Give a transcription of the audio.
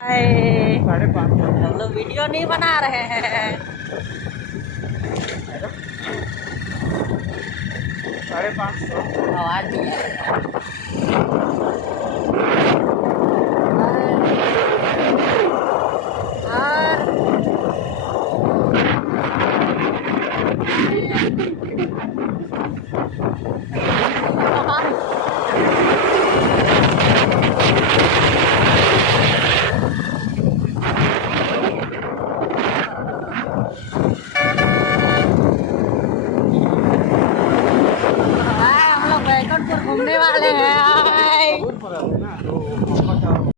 हम लोग वीडियो नहीं बना रहे हैं। 550 आवाज नहीं आ रहा है।